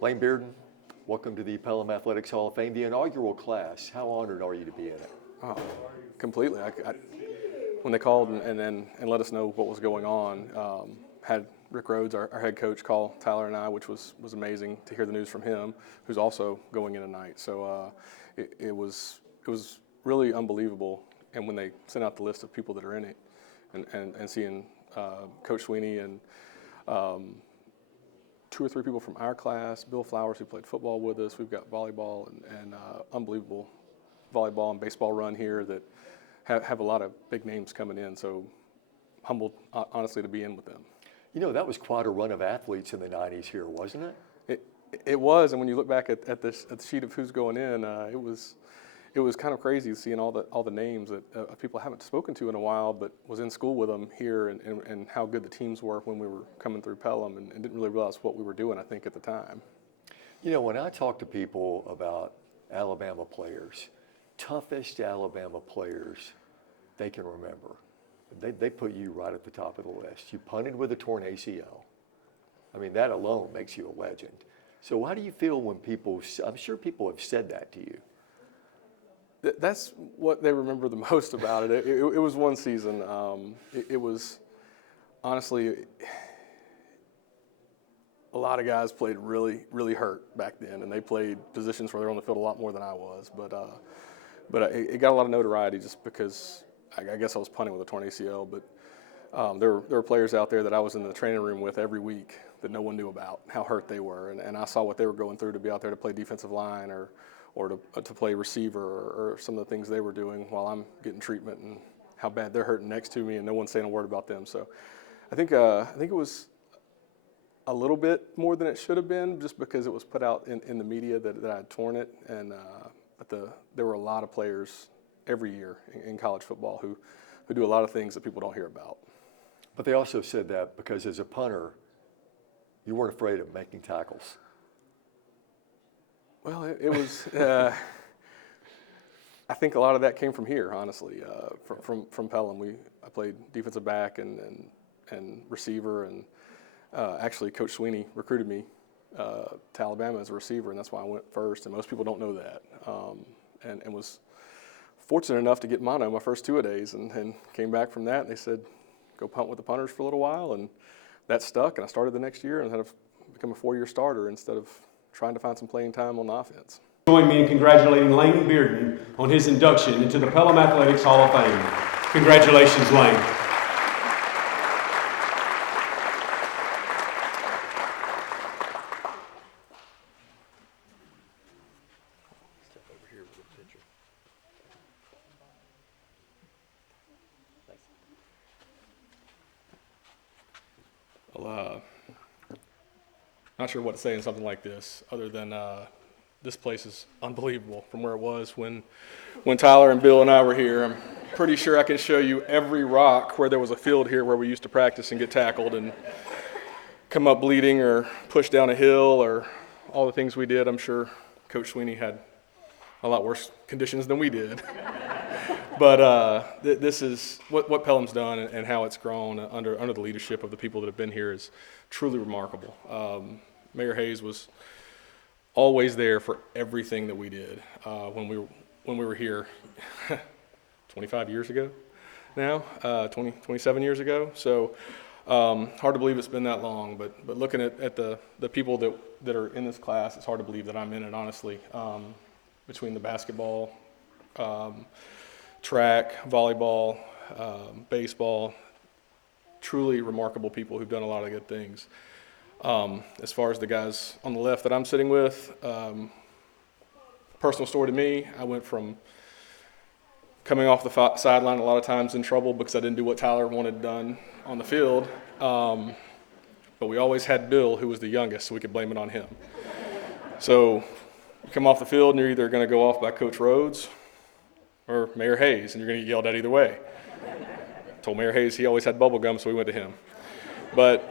Lane Bearden, welcome to the Pelham Athletics Hall of Fame, the inaugural class. How honored are you to be in it? Oh, completely. When they called and let us know what was going on, had Rick Rhodes, our head coach, call Tyler and I, which was amazing to hear the news from him, who's also going in tonight. So it was really unbelievable. And when they sent out the list of people that are in it, and seeing Coach Sweeney and 2 or 3 people from our class, Bill Flowers, who played football with us. We've got volleyball and unbelievable volleyball and baseball run here that have a lot of big names coming in. So humbled, honestly, to be in with them. You know, that was quite a run of athletes in the 90s here, wasn't it? It was, and when you look back at the sheet of who's going in, it was kind of crazy seeing all the names that people I haven't spoken to in a while, but was in school with them here, and how good the teams were when we were coming through Pelham, and didn't really realize what we were doing, I think, at the time. You know, when I talk to people about Alabama players, toughest Alabama players they can remember, they put you right at the top of the list. You punted with a torn ACL. I mean, that alone makes you a legend. So how do you feel when people, I'm sure people have said that to you. That's what they remember the most about it. It was one season. It was, honestly, a lot of guys played really, really hurt back then, and they played positions where they were on the field a lot more than I was. But it got a lot of notoriety just because I guess I was punting with a torn ACL. But there were players out there that I was in the training room with every week that no one knew about, how hurt they were. And I saw what they were going through to be out there to play defensive line or to play receiver or some of the things they were doing while I'm getting treatment, and how bad they're hurting next to me and no one's saying a word about them. So I think it was a little bit more than it should have been, just because it was put out in the media that I had torn it. And but there were a lot of players every year in college football who do a lot of things that people don't hear about. But they also said that because as a punter, you weren't afraid of making tackles. Well, it was. I think a lot of that came from here, honestly, from Pelham. I played defensive back and receiver, and actually Coach Sweeney recruited me to Alabama as a receiver, and that's why I went first. And most people don't know that, and was fortunate enough to get mono my first 2-a-days, and came back from that. And they said, go punt with the punters for a little while, and that stuck. And I started the next year and had become a 4-year starter instead of trying to find some playing time on offense. Join me in congratulating Lane Bearden on his induction into the Pelham Athletics Hall of Fame. Congratulations, Lane. Well, not sure what to say in something like this, other than this place is unbelievable from where it was when Tyler and Bill and I were here. I'm pretty sure I can show you every rock where there was a field here where we used to practice and get tackled and come up bleeding or push down a hill, or all the things we did. I'm sure Coach Sweeney had a lot worse conditions than we did. But this is what Pelham's done, and how it's grown under the leadership of the people that have been here is truly remarkable. Mayor Hayes was always there for everything that we did when we were here 25 years ago now, 27 years ago. So hard to believe it's been that long, but looking at the people that are in this class, it's hard to believe that I'm in it, honestly. Between the basketball, track, volleyball, baseball, truly remarkable people who've done a lot of good things. As far as the guys on the left that I'm sitting with, personal story to me, I went from coming off the sideline a lot of times in trouble because I didn't do what Tyler wanted done on the field, but we always had Bill, who was the youngest, so we could blame it on him. So you come off the field and you're either going to go off by Coach Rhodes or Mayor Hayes, and you're going to get yelled at either way. Told Mayor Hayes he always had bubble gum, so we went to him. But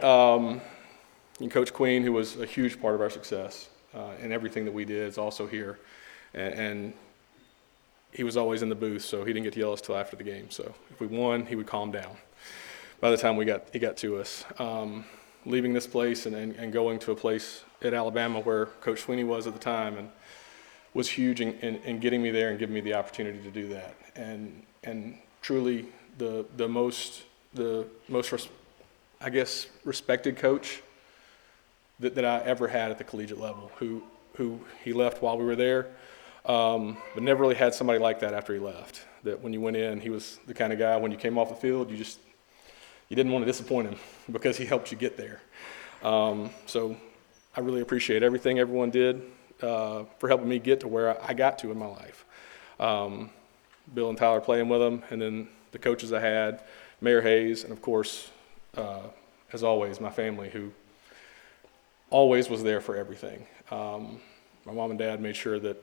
and Coach Queen, who was a huge part of our success in everything that we did, is also here. And he was always in the booth, so he didn't get to yell at us till after the game. So if we won, he would calm down. By the time he got to us, leaving this place and going to a place at Alabama where Coach Sweeney was at the time, and was huge in getting me there and giving me the opportunity to do that. And truly the most I guess respected coach that I ever had at the collegiate level, who he left while we were there, but never really had somebody like that after he left. That when you went in, he was the kind of guy, when you came off the field, you didn't want to disappoint him because he helped you get there. So I really appreciate everything everyone did for helping me get to where I got to in my life. Bill and Tyler playing with them, and then the coaches I had, Mayor Hayes, and of course, as always, my family, who always was there for everything. My mom and dad made sure that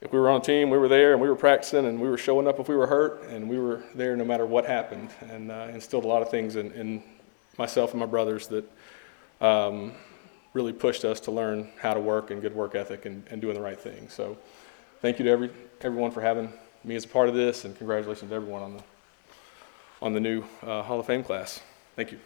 if we were on a team, we were there, and we were practicing, and we were showing up if we were hurt, and we were there no matter what happened, and instilled a lot of things in myself and my brothers that really pushed us to learn how to work and good work ethic and doing the right thing. So thank you to everyone for having me as a part of this, and congratulations to everyone on the new Hall of Fame class. Thank you.